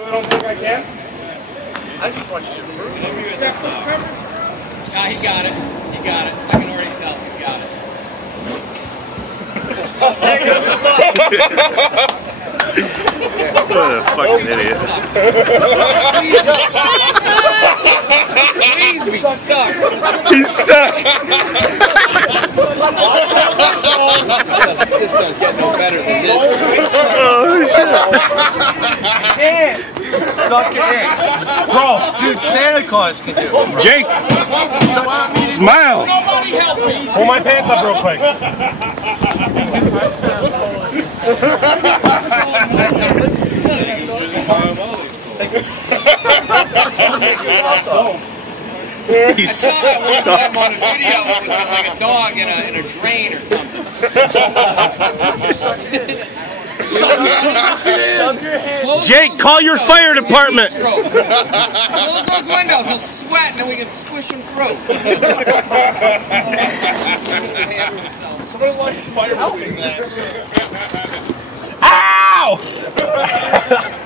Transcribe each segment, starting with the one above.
I don't think I can. I just want you to prove it. Nah, he got it. He got it. I can already tell. He got it. What a fucking idiot. Please be stuck. He's stuck. This doesn't get no better than this. I can't. Suck it in. Bro, dude, Santa Claus can do it. Jake, smile. Nobody help me. Pull my pants up real quick. He's I'm stuck. on a video with like a dog in a drain or something. Jake, call your fire department. Close those windows, he'll sweat and then we can squish him through. Somebody like fire helping that. Ow!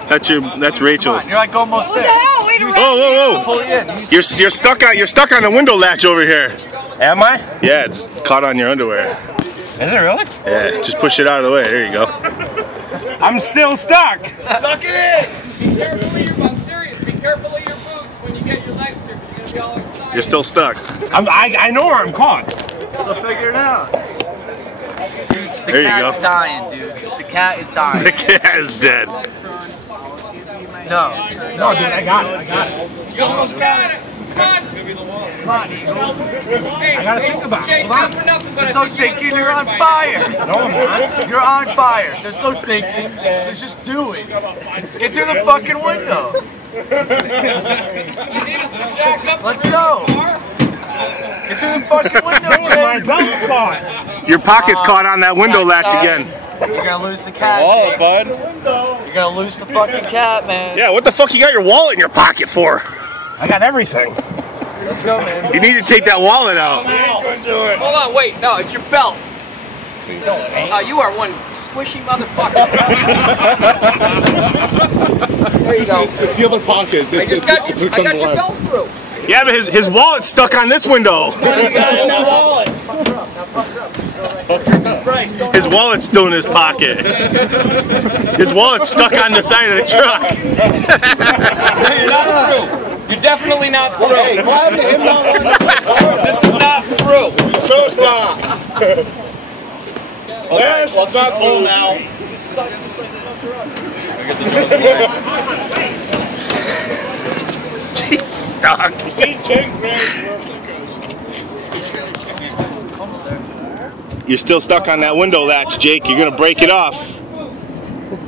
That's Rachel. You're like almost there. hell? Wait a minute. Whoa, whoa, whoa! Pull it in. You're stuck on the window latch over here. Am I? Yeah, it's caught on your underwear. Is it really? Yeah, just push it out of the way. There you go. I'm still stuck. Suck it in! Be careful of your, I'm serious, be careful of your boots when you get your legs here, because you're going to be all excited. You're still stuck. I know where I'm caught. So figure it out. The There you cat's go. dying, dude. The cat is dying. The cat is dead. No. No, dude, I got it. You almost got it! Come on! Hey, I gotta think about it. Jake, Hold on. not for nothing, but There's I no think you thinking, gotta you're on put it fire. No, I'm not. You're on fire. There's no thinking. There's just doing. Get through the fucking window. You need us to jack up Let's the go. car? Get through the fucking window, My Jake. belt's caught. Your pocket's caught on that window latch again. You're gonna lose the cat. Jake. bud. You're gonna lose the fucking cat, man. Yeah, what the fuck you got your wallet in your pocket for? I got everything. Let's go, man. You need to take that wallet out. Hold on, wait, no, it's your belt. You are one squishy motherfucker. There you go. It's the other pocket. I just got your belt through. Yeah, but his wallet's stuck on this window. His wallet's still in his pocket. His wallet's stuck on the side of the truck. You're not through. You're definitely not through. This is not through. Yes, it's not full now. He's stuck. See, 10 grand. You're still stuck on that window latch, Jake. You're gonna break it off.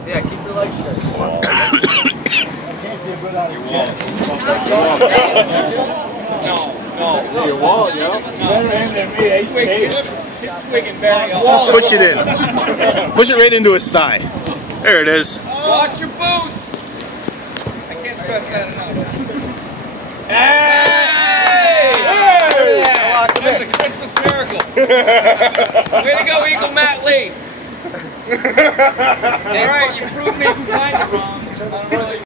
Yeah, keep your legs straight. Your wallet, yo. His twig and bag. Push it in. Push it right into his thigh. There it is. Watch your boots. I can't stress that enough. Hey! That's a Christmas miracle. Way to go, Eagle Matt Lee. All right, you proved me kind of wrong.